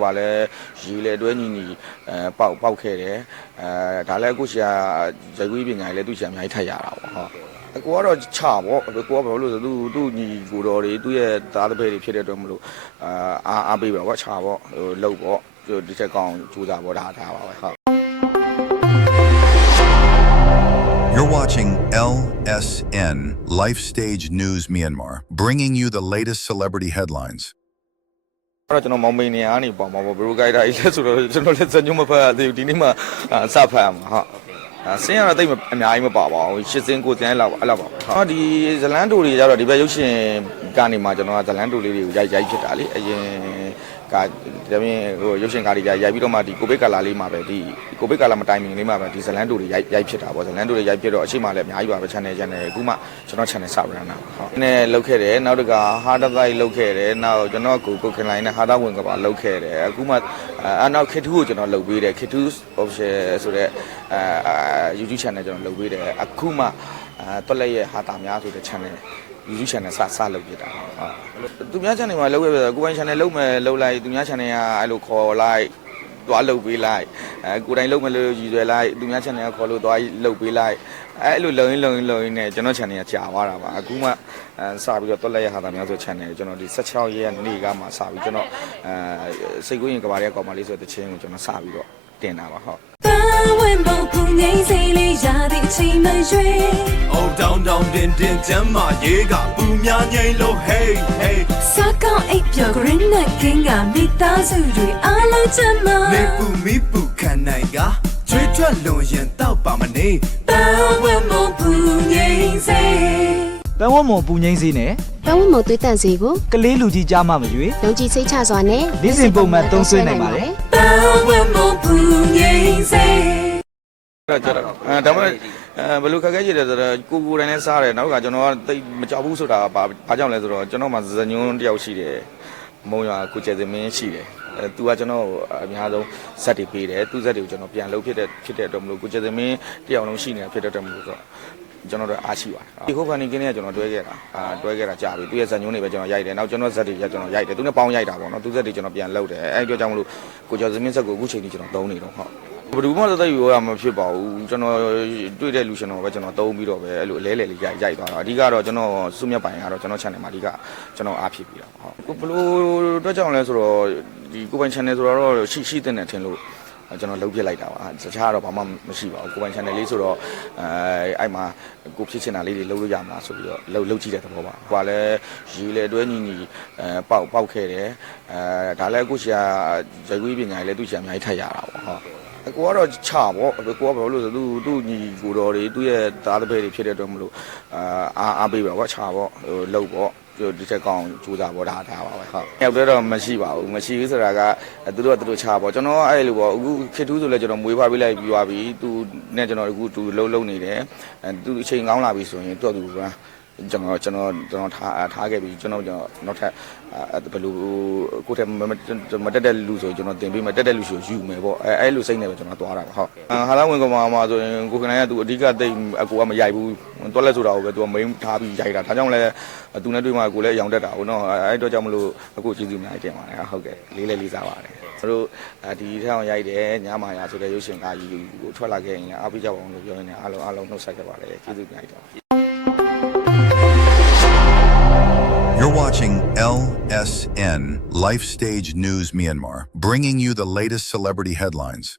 ကွာလဲရေလေတွဲညီညီပေါက်ခဲ့တယ်ဒါလည်းအခုရှာဇဂွေးပညာလည်းသူ့ရှာအများကြီးထပ်ရတာပေါ့ဟုတ်အကူကတော့ချပေါ့အကူကဘာလို့လဲဆိုသူ့ညီကိုတော်တွေသူ့ရဲ့သားတပည့်တွေဖြစ်တဲ့အတွက်မလို့အားပေးပါပေါ့ချပေါ့လှုပ်ပေါ့ဒီချက်ကောင်းကြိုးစားပေါ့ဒါပါပဲဟုတ် You're watching LSN Life Stage News Myanmar, bringing you the latest celebrity headlines. အဲ့တော့ကျွန်တော်မောင်မိန်နေအားနေပေါ့မှာပေါ့ဘရိုဂိုက်တာကြီးလဲဆိုတော့ကျွန်တော်လည်းစညုံမဖတ်ရသေးဘူးဒီနေ့မှစဖတ်ရမှာဟုတ်ဆင်းရတော့တိတ်အများကြီးမပါပါဘူး8စင်း9စင်းလောက်အဲ့လောက်ပါပဲဟာဒီဇလန်တိုတွေကြတော့ဒီဘက်ရုပ်ရှင်ကနေမှကျွန်တော်ကဇလန်တိုလေးတွေကိုရိုက်ဖြစ်တာလေအရင်ကဒါပြင်ဟိုရုပ်ရှင်ကားတွေရိုက်ပြီးတော့မှဒီကိုဗစ်ကာလာလေးမှာပဲဒီကိုဗစ်ကာလာမတိုင်မီလေးမှာပဲဒီဇလန်တိုတွေရိုက်ဖြစ်တာပေါ့ဇလန်တိုတွေရိုက်ဖြစ်တော့အရှိမလည်းအများကြီးပါပဲ channel အခုမှကျွန်တော် channel စရမ်းတာဟုတ်နည်းလောက်ခဲ့တယ်နောက်တကဟာဒတိုင်းလောက်ခဲ့တယ်နောက်ကျွန်တော်ကိုခင်လိုင်းနဲ့ဟာဒဝင်ကပါလောက်ခဲ့တယ်အခုမှနောက်ခေတူးကိုကျွန်တော်လုပ်ပေးတယ်ခေတူး official ဆိုတဲ့YouTube channel ကျွန်တော်လုပ်ပေးတယ်အခုမှတွက်လက်ရဲ့ဟာတာများဆိုတဲ့ channel YouTube channel စလုပ်ပြတာဟုတ်သူများ channel မှာလုပ်ရကိုပိုင် channel လုပ်မယ်လုပ်လိုက်သူများ channel ကအဲ့လိုခေါ်လိုက်သွားလုပ်ပေးလိုက်ကိုတိုင်လုပ်မယ်လို့ရည်ရွယ်လိုက်သူများ channel ကခေါ်လို့သွားလုပ်ပေးလိုက်အဲ့လိုလုံရင်းနဲ့ကျွန်တော် channel ကကြာသွားတာပါအခုမှစပြီးတော့တွက်လက်ရဟာတာများဆို channel ကျွန်တော်ဒီ16ရက်နေ့ကမှစပြီးကျွန်တော်စိတ်ကူးရင်ကဘာရဲ့ကောင်မလေးဆိုတဲ့ချင်းကိုကျွန်တော်စပြီးတော့တင်တာပါဟုတ် Oh down down din din ကျမ်းမာရေးကပူများငိမ့်လို့ hey hey စကောင်းအိပ်ပျော် green နဲ့ king ကမိသားစုတွေအားလုံးချမ်းသာ နေပူမိပူခံနိုင်ကကျွေးထွက်လွန်ရင်တောက်ပါမနေ ပန်းဝတ်မပူငိမ့်စေ ပန်းဝတ်မပူငိမ့်စေနဲ့ ပန်းဝတ်မသွေးတန့်စေကို ကလေးလူကြီးကြားမှမရွေ ယုံကြည်စိတ်ချစွာနဲ့ နေ့စဉ်ပုံမှန်သုံးစွဲနိုင်ပါတယ် ပန်းဝတ်မပူငိမ့်စေ ဒါမှဘယ်လိုခက်ခဲကြည့်တယ်ဆိုတော့ကိုတိုင်းနဲ့စားတယ်နောက်ကကျွန်တော်ကတိတ်မကြောက်ဘူးဆိုတာဘာကြောင့်လဲဆိုတော့ကျွန်တော်မှဇညွန်းတယောက်ရှိတယ်မုံရွာကိုကျဲစမင်းရှိတယ်သူကကျွန်တော်အများဆုံးဇက်တွေပေးတယ်သူ့ဇက်တွေကိုကျွန်တော်ပြန်လုပ်ဖြစ်တဲ့အတွက်မလို့ကိုကျဲစမင်းတယောက်လုံးရှိနေတာဖြစ်တဲ့အတွက်မလို့ဆိုတော့ကျွန်တော်တို့အားရှိပါတယ်ဒီခုဖန်နေကင်းကကျွန်တော်တွဲခဲ့တာကြာပြီသူရဲ့ဇညွန်းတွေပဲကျွန်တော်ရိုက်တယ်နောက်ကျွန်တော်ဇက်တွေကျွန်တော်ရိုက်တယ်သူနဲ့ပေါင်းရိုက်တာပေါ့နော်သူဇက်တွေကျွန်တော်ပြန်လုပ်တယ်အဲ့ဒီကြောင့်မလို့ကိုကျဲစမင်းဇက်ကိုအခုချိန်ထိကျွန်တော်သုံးနေတော့ဟုတ်ဘယ်သူမှသက်ယူရမှာဖြစ်ပါဘူးကျွန်တော်တွေ့တဲ့လူရှင်တော်ပဲကျွန်တော်သုံးပြီးတော့ပဲအဲ့လိုအလဲလေလေးရိုက်သွားတာအဓိကတော့ကျွန်တော်စုမြတ်ပိုင်ကတော့ကျွန်တော် channel မှာအဓိကကျွန်တော်အားဖြစ်ပြီးတော့ဟုတ်ဘလို့အတွက်ကြောင့်လဲဆိုတော့ဒီကိုပိုင် channel ဆိုတော့ရှိတဲ့နဲ့ထင်လို့ကျွန်တော်လုပ်ပြလိုက်တာပါတခြားတော့ဘာမှမရှိပါဘူးကိုပိုင် channel လေးဆိုတော့အဲ့မှာကိုဖြစ်ချင်တာလေးတွေလုပ်လို့ရမှာဆိုပြီးတော့လုပ်ကြည့်တဲ့သဘောပါဟိုကလည်းရေလေတွဲညီညီပေါက်ခဲ့တယ်ဒါလည်းအခုရှာဇဂွေးပညာလည်းသူ့ရှာအများကြီးထပ်ရတာပေါ့ဟုတ်အကူကတော့ချပေါ့အကူကဘာလို့လဲဆိုသူ့ညီကိုတော်တွေသူ့ရဲ့သားတပည့်တွေဖြစ်တဲ့အတွက်မလို့အားပေးပါပေါ့ချပေါ့လှုပ်ပေါ့ဒီချက်ကောင်းကြိုးစားပေါ့ဒါပါပဲဟုတ်ရောက်တော့မရှိပါဘူးမရှိဘူးဆိုတာကသူတို့ချပေါ့ကျွန်တော်အဲ့လိုပေါ့အခုခေတူးဆိုလဲကျွန်တော်မွေးဖွားပေးလိုက်ပြီးသွားပြီသူနဲ့ကျွန်တော်အခုသူလှုပ်နေတယ်သူအချိန်ကောင်းလာပြီဆိုရင်သူ့သူကကျွန်တော်ထားခဲ့ပြီးကျွန်တော်နောက်ထပ်ဘယ်လိုကိုယ်ထက်မတက်တဲ့လူဆိုကျွန်တော်တင်ပေးမယ်တက်တဲ့လူဆိုယူမယ်ပေါ့အဲ့လိုစိတ်နဲ့ပဲကျွန်တော်သွားတာဟုတ်ဟာလာဝင်ကမာမှာဆိုရင်ကိုခင်နိုင်ကသူအဓိကတိတ်အကူကမရိုက်ဘူးတွက်လက်ဆိုတာကိုပဲသူကမိန်းထားပြီးရိုက်တာဒါကြောင့်လဲသူနဲ့တွေ့မှကိုလည်းရောင်တက်တာဟုတ်နော်အဲ့တော့ကြောင့်မလို့အခုကျေးဇူးအများကြီးတင်ပါတယ်ဟုတ်ကဲ့လေးစားပါတယ်တို့ဒီထောင်ရိုက်တယ်ညမာယာဆိုတဲ့ရုပ်ရှင်ကားကြီးကိုထွက်လာခဲ့ရင်အားပေးကြပါအောင်လို့ပြောရင်းနဲ့အားလုံးနှုတ်ဆက်ခဲ့ပါတယ်ကျေးဇူးအများကြီးတင်You're watching LSN Life Stage News Myanmar, bringing you the latest celebrity headlines.